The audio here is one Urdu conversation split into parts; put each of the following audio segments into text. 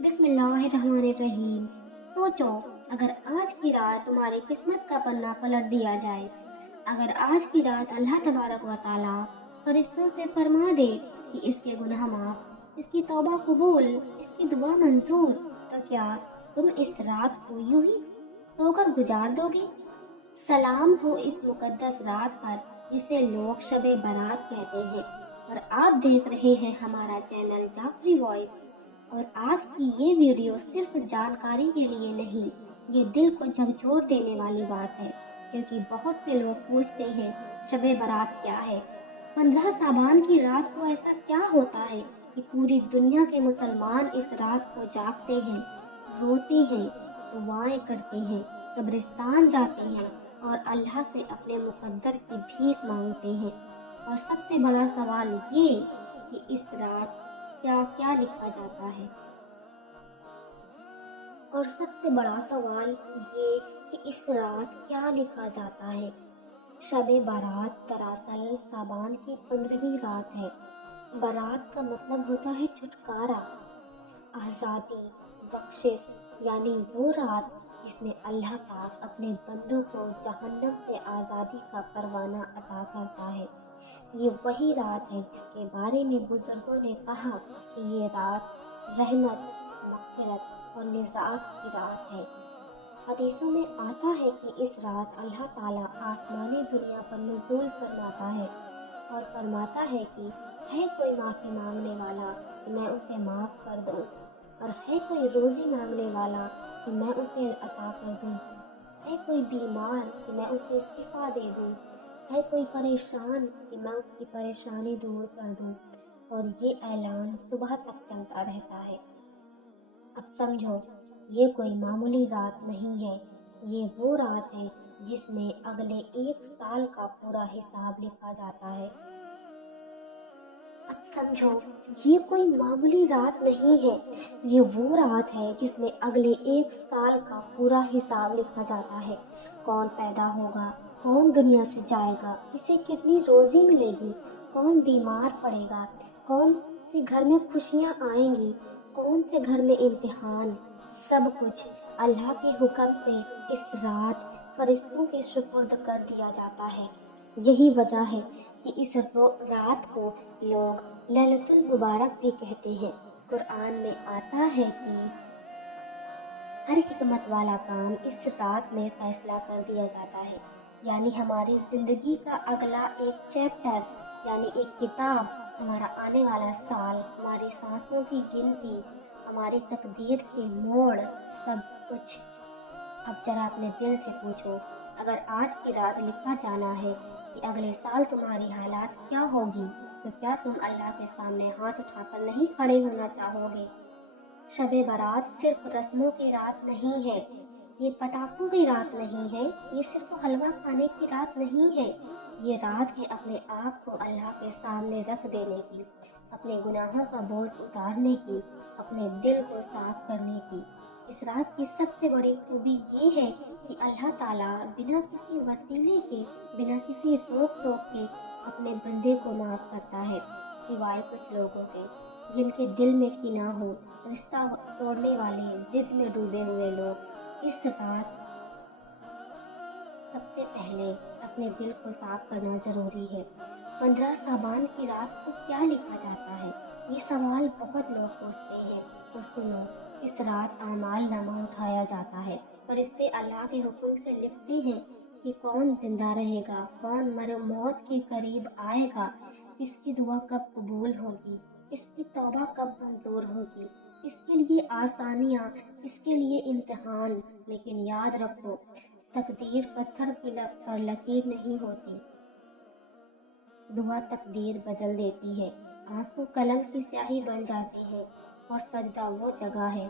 بسم اللہ الرحمن الرحیم۔ سوچو، اگر آج کی رات تمہاری قسمت کا پنا پلٹ دیا جائے، اگر آج کی رات اللہ تبارک و تعالیٰ فرشتوں سے فرما دے کہ اس کے گناہ معاف، اس کی توبہ قبول، اس کی دعا منظور، تو کیا تم اس رات کو یوں ہی سو کر گزار دو گے؟ سلام ہو اس مقدس رات پر جسے لوگ شب برات کہتے ہیں، اور آپ دیکھ رہے ہیں ہمارا چینل جعفری وائس۔ اور آج کی یہ ویڈیو صرف جانکاری کے لیے نہیں، یہ دل کو جھنجھوڑ دینے والی بات ہے، کیونکہ بہت سے لوگ پوچھتے ہیں شب برات کیا ہے؟ 15 شعبان کی رات کو ایسا کیا ہوتا ہے کہ پوری دنیا کے مسلمان اس رات کو جاگتے ہیں، روتے ہیں، دعائیں کرتے ہیں، قبرستان جاتے ہیں اور اللہ سے اپنے مقدر کی بھیک مانگتے ہیں؟ اور سب سے بڑا سوال یہ کہ اس رات کیا کیا لکھا جاتا ہے؟ اور سب سے بڑا سوال یہ کہ اس رات کیا لکھا جاتا ہے؟ شب برات دراصل شعبان کی 15ویں رات ہے۔ برات کا مطلب ہوتا ہے چھٹکارا، آزادی، بخشش، یعنی وہ رات جس میں اللہ پاک اپنے بندوں کو جہنم سے آزادی کا پروانہ عطا کرتا ہے۔ یہ وہی رات ہے جس کے بارے میں بزرگوں نے کہا کہ یہ رات رحمت، مغفرت اور نجات کی رات ہے۔ حدیثوں میں آتا ہے کہ اس رات اللہ تعالیٰ آسمانی دنیا پر نزول فرماتا ہے اور فرماتا ہے کہ ہے کوئی معافی مانگنے والا کہ میں اسے معاف کر دوں، اور ہے کوئی روزی مانگنے والا کہ میں اسے عطا کر دوں، ہے کوئی بیمار کہ میں اسے شفا دے دوں، ہے کوئی پریشان کہ میں اس کی پریشانی دور کر دوں۔ اور یہ اعلان صبح تک چلتا رہتا ہے۔ اب سمجھو، یہ کوئی معمولی رات نہیں ہے، یہ وہ رات ہے جس میں اگلے 1 سال کا پورا حساب لکھا جاتا ہے۔ اب سمجھو، یہ کوئی معمولی رات نہیں ہے، یہ وہ رات ہے جس میں اگلے 1 سال کا پورا حساب لکھا جاتا ہے۔ کون پیدا ہوگا، کون دنیا سے جائے گا، کسے کتنی روزی ملے گی، کون بیمار پڑے گا، کون سے گھر میں خوشیاں آئیں گی، کون سے گھر میں امتحان، سب کچھ اللہ کے حکم سے اس رات فرشتوں کے سپرد کر دیا جاتا ہے۔ یہی وجہ ہے کہ اس رات کو لوگ لیلۃ المبارک بھی کہتے ہیں۔ قرآن میں آتا ہے کہ ہر حکمت والا کام اس رات میں فیصلہ کر دیا جاتا ہے، یعنی ہماری زندگی کا اگلا ایک چیپٹر، یعنی ایک کتاب، ہمارا آنے والا سال، ہماری سانسوں کی گنتی، ہماری تقدیر کے موڑ، سب کچھ۔ اب ذرا اپنے دل سے پوچھو، اگر آج کی رات لکھا جانا ہے کہ اگلے سال تمہاری حالات کیا ہوگی، تو کیا تم اللہ کے سامنے ہاتھ اٹھا کر نہیں کھڑے ہونا چاہو گے؟ شب برات صرف رسموں کی رات نہیں ہے، یہ پٹاخوں کی رات نہیں ہے، یہ صرف حلوہ کھانے کی رات نہیں ہے، یہ رات ہے اپنے آپ کو اللہ کے سامنے رکھ دینے کی، اپنے گناہوں کا بوجھ اتارنے کی، اپنے دل کو صاف کرنے کی۔ اس رات کی سب سے بڑی خوبی یہ ہے کہ اللہ تعالیٰ بنا کسی وسیلے کے، بنا کسی روک ٹوک کے اپنے بندے کو معاف کرتا ہے، سوائے کچھ لوگوں کے جن کے دل میں کینہ ہو، رشتہ توڑنے والے، ضد میں ڈوبے ہوئے لوگ۔ اس رات سب سے پہلے اپنے دل کو صاف کرنا ضروری ہے۔ 15 شعبان کی رات کو کیا لکھا جاتا ہے؟ یہ سوال بہت لوگ پوچھتے ہیں۔ تو سنو، اس رات اعمال نامہ اٹھایا جاتا ہے، فرشتے اللہ کے حکم سے لکھتے ہیں کہ کون زندہ رہے گا، کون موت کے قریب آئے گا، اس کی دعا کب قبول ہوگی، اس کی توبہ کب منظور ہوگی، اس کے لیے آسانیاں، اس کے لیے امتحان۔ لیکن یاد رکھو، تقدیر پتھر کی پر لکیر نہیں ہوتی، دعا تقدیر بدل دیتی ہے، آنسو قلم کی سیاہی بن جاتی ہے، اور سجدہ وہ جگہ ہے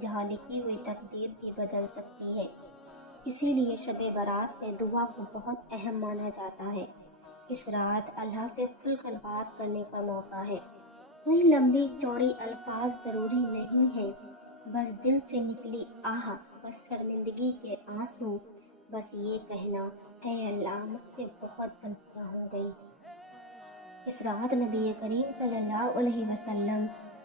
جہاں لکھی ہوئی تقدیر بھی بدل سکتی ہے۔ اسی لیے شب برات میں دعا کو بہت اہم مانا جاتا ہے۔ اس رات اللہ سے کھل کر بات کرنے کا موقع ہے۔ کوئی لمبی چوڑی الفاظ ضروری نہیں ہے، بس دل سے نکلی آہ، بس شرمندگی کے آنسو، بس یہ کہنا، اے اللہ، مجھ سے بہت غلطیاں ہو گئی۔ اس رات نبی کریم صلی اللہ علیہ وسلم